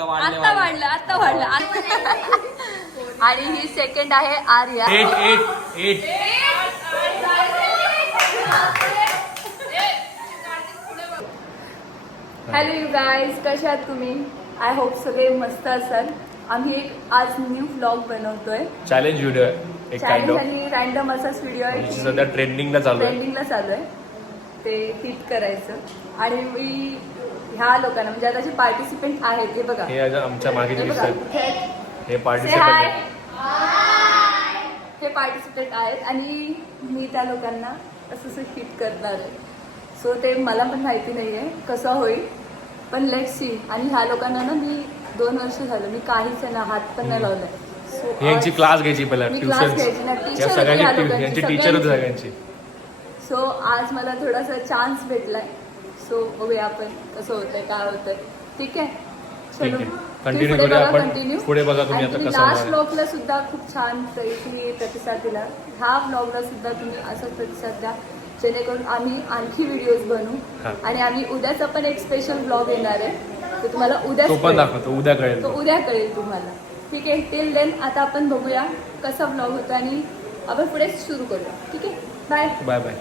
आता वाढलं. आणि ही सेकंड आहे आर्या. 8. हॅलो यू गाईज, कशा आहात तुम्ही? आय होप सगळे मस्त असाल. आम्ही एक आज न्यू व्लॉग बनवतोय. चॅलेंज व्हिडिओ आहे एक काइंड चॅलेंज ऑफ, आणि रॅन्डम असाच व्हिडिओ आहे की सध्या ट्रेंडिंगला चालू आहे. ते हिट करायचं. आणि मी ह्या लोकांना म्हणजे आता जे पार्टिसिपेंट आहेत हे बघा, हे आमच्या मागे हे दिसत बघा, आहेत हे Say पार्टिसिपेंट hi. आहेत. हे पार्टिसिपेंट आहेत आणि मी त्या लोकांना असं हिट करणार आहे. सो ते मला पण माहिती नाहीये कसं होईल, पण लेट सी. आणि ह्या लोकांना ना मी 2 वर्ष झालं मी काहीच ना हात पण नाही लावलाय. सो यांची क्लास घ्यायची पहिला मी क्लास घ्यायची ना, ट्युशन, टीचर या होती ह्या सगळ्यांची लोकांची, यांची टीचर होती सगळ्यांची. सो आज मला थोडासा चान्स भेटलाय. सो बघूया आपण कसं होतंय काय होतंय. ठीक आहे, ठीक चलो आहे. कंटिन्यू पुढे करूया बघा, आपण. कंटिन्यू. पुढे बघा तुम्ही आणि आता कसं लास्ट होणार आहे. व्लॉगला सुद्धा खूप छान पैकी प्रतिसाद दिला. ह्या व्लॉगला सुद्धा तुम्ही असाच प्रतिसाद द्या जेणेकरून आम्ही आणखी व्हिडिओज बनवू. हा. आणि आम्ही उद्याचा पण एक स्पेशल व्लॉग येणार आहे, तो तुम्हाला उद्या तो पण दाखवतो, उद्या कळेल. तो उद्या कळेल तुम्हाला. ठीक आहे, टिल देन आता आपण बघूया कसा व्लॉग होता आणि आपण पुढे सुरू करूया. ठीक आहे, bye bye bye.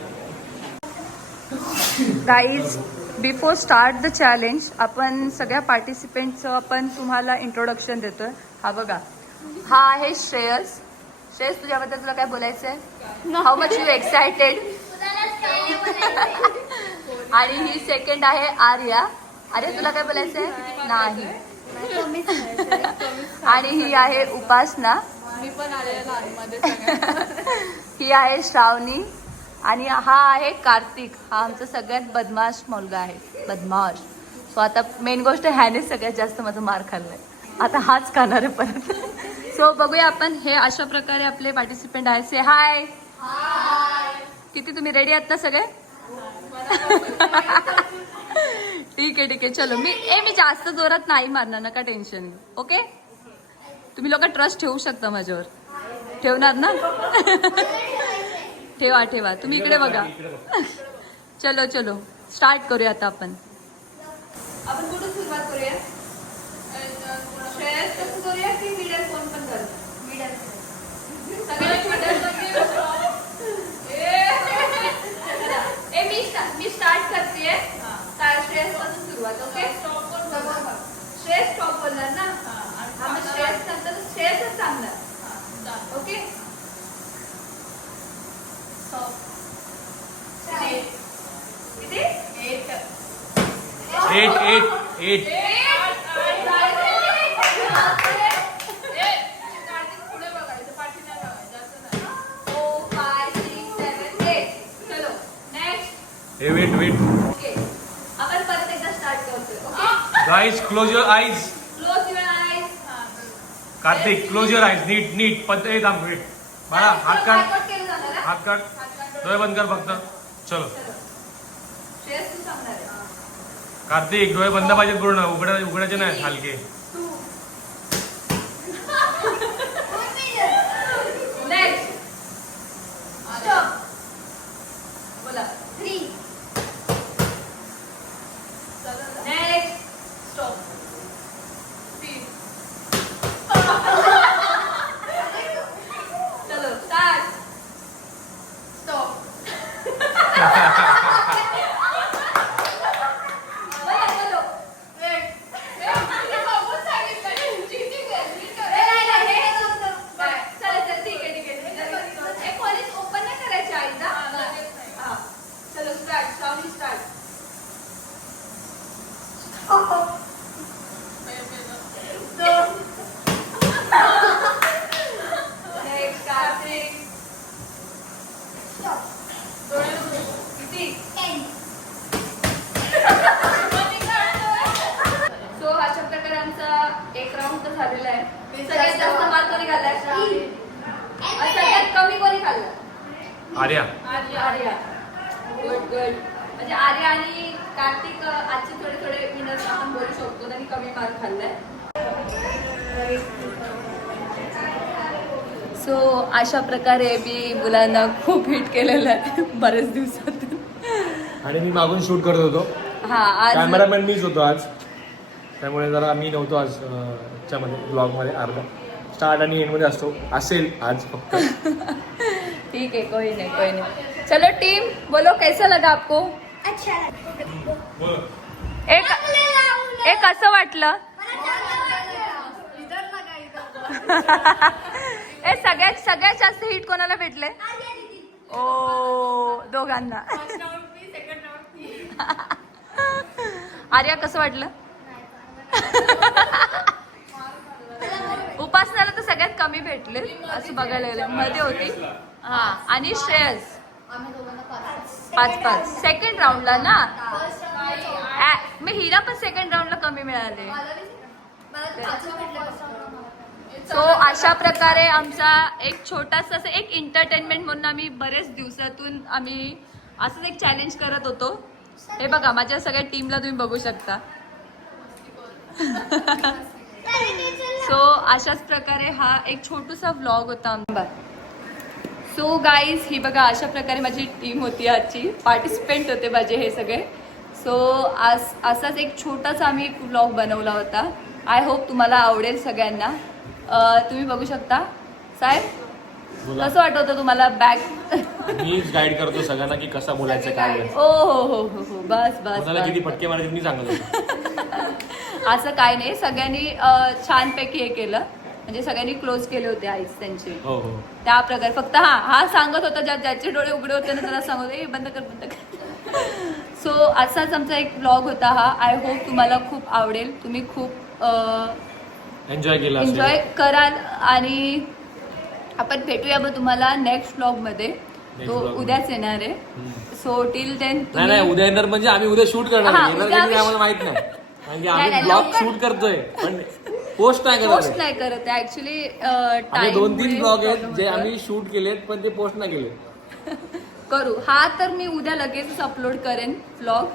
Guys. Before start the challenge आपण सगळ्या पार्टिसिपेंटचं आपण तुम्हाला इंट्रोडक्शन देतोय. हा बघा, हा आहे श्रेयस. श्रेयस, तुझ्याबद्दल तुला काय बोलायचं आहे? How much you excited? आणि ही सेकंड आहे आर्या. अरे तुला काय बोलायचं आहे? नाही. आणि ही आहे उपासना. मी पण आलेला लहानमध्ये. ही आहे श्रावणी. आणि हा आहे कार्तिक. हा आमचा सगळ्यात बदमाश मुलगा आहे, बदमाश. सो आता मेन गोष्ट ह्याने सगळ्यात जास्त माझा मार खाल्लाय, आता हाच खाणार आहे परत. सो बघूया आपण. हे अशा प्रकारे आपले पार्टिसिपेंट आहेत. से हाय. किती तुम्ही रेडी आहात ना सगळे? ठीक आहे चलो. मी जास्त जोरात नाही मारणार, नका टेन्शन. ओके, तुम्ही लोक ट्रस्ट ठेवू शकता माझ्यावर. ठेवणार ना? ठेवा तुम्ही इकडे बघा. चलो स्टार्ट करूया आता आपण. कुठून सुरुवात करूया? श्रेयस कसं करूया की मीडियम फोन पण करू? मीडियम मी स्टार्ट करते. श्रेयस पासून सुरुवात. ओके, श्रेयस स्टॉप बोलणार ना? श्रेयस नंतर श्रेयसच सांगणार. ओके, किती? 8. हे वेट. ओके, आपण परत एकदा स्टार्ट करतोय. Okay, guys, close your eyes. Close your eyes. Kartik, close your eyes. नीट पद्धत थांब. वेट बाळा, हात काढ. डोळे बंद कर फक्त. चलो श्रेयस तू सांगणार आहे. कार्तिक, डोळे बंद पाहिजेत पूर्ण, उघडायचे नाही हलके. Next stop. बोला 3. Next stop. 3. चलो स्टार्ट. स्टॉप. एक राऊंड तर झालेला आहे. सगळ्यात जास्त मार्क कोणी खाल्लाय? सगळ्यात कमी कोणी खाल्ला? आर्या. आर्या. गुड. म्हणजे आर्या आणि कार्तिक आजचे थोडे विनर आपण बोलू शकतो. त्यांनी कमी मार्क खाल्लाय. सो अशा प्रकारे मी मुलांना खूप हिट केलेलं आहे बरेच दिवसातून. आणि मी मागून शूट करत होतो. हा, आज कॅमेरामॅन मीच होतो आज. त्यामुळे जरा मी नव्हतो आज ह्याच्यामध्ये ब्लॉगमध्ये अर्धा स्टार्ट आणि एंडमध्ये असतो असेल आज फक्त. ठीक है, कोई नहीं. चलो टीम, बोलो कैसा लगा आपको? अच्छा बोल. एक असं वाटलं ए सगळ्यात जास्त हिट कोणाला भेटले? ओ दोघांना. आर्या कसं वाटलं? उपासनाला तर सगळ्यात कमी भेटले असं बघायला गेलं. मध्ये होती हा आणि श्रेयस 5-5 सेकंड राऊंडला ना. मी हिला पण सेकंड राऊंडला कमी मिळाले. सो अशा प्रकारे आमचा एक छोटासा असं एक एंटरटेनमेंट म्हणून आम्ही बरेच दिवसातून आम्ही असंच एक चॅलेंज करत होतो. हे बघा माझ्या सगळ्या टीमला तुम्ही बघू शकता. सो अशाच प्रकारे हा एक छोटूसा व्लॉग होता आमचा. सो गाईज ही बघा अशा प्रकारे माझी टीम होती आजची. पार्टिसिपेंट होते माझे हे सगळे. सो आज असाच एक छोटासा आम्ही एक व्लॉग बनवला होता. आय होप तुम्हाला आवडेल सगळ्यांना. तुम्ही बघू शकता. साहेब कसं वाटत होतं तुम्हाला बॅक? मीच गाईड करतो सगळ्यांना की कसं बोलायचं काय बोलायचं. हो बस कोणाला किती फटके मारायचे मी सांगत होतो. असं काय नाही, सगळ्यांनी छानपैकी हे केलं. म्हणजे सगळ्यांनी क्लोज केले होते आईज त्यांचे. हो त्या प्रकारे फक्त हा सांगत होता ज्याचे डोळे उघडे होते ना त्याला सांगत होते बंद कर. सो असाच आमचा एक ब्लॉग होता हा. आय होप तुम्हाला खूप आवडेल. तुम्ही खूप एन्जॉय कराल आणि आपण भेटूया मग तुम्हाला नेक्स्ट ब्लॉग मध्ये. तो उद्याच येणार आहे. सो टिल देन नाही उद्या येणार म्हणजे आम्ही उद्या शूट करणार हा, आहे. येणार उद्या कधी आम्ही आम्हाला माहित नाही. म्हणजे नाही, आम्ही ब्लॉग लवकर- शूट करतोय पण पोस्ट नाही करत. पोस्ट नाही करत आहे ऍक्च्युली. आम्ही 2-3 ब्लॉग आहेत जे आम्ही शूट केलेत पण ते पोस्ट नाही केले. करू. हा तर मी उद्या लगेचच अपलोड करेन व्लॉग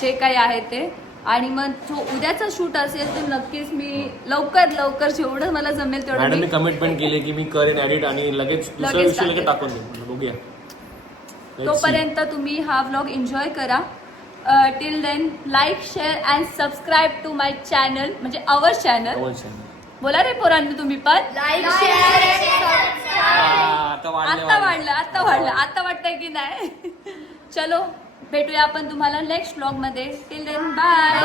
जे काही आहे ते. आणि मग जो उद्याचा शूट असेल तर नक्कीच मी लवकर जेवढं मला जमेल तेवढं मॅडमने मी कमिटमेंट केली की मी करेन एडिट आणि लगेच दुसऱ्या लगेच दिवशी लगेच टाकेन. टाकून देईन. बघूया. तोपर्यंत तुम्ही हा व्लॉग एन्जॉय करा. Till then like share and subscribe to my channel म्हणजे अवर चॅनल. बोला रे पोरांनी तुम्ही पण. आता वाटतंय की नाही. चलो भेटूया आपण तुम्हाला नेक्स्ट व्लॉग मध्ये. Till then bye.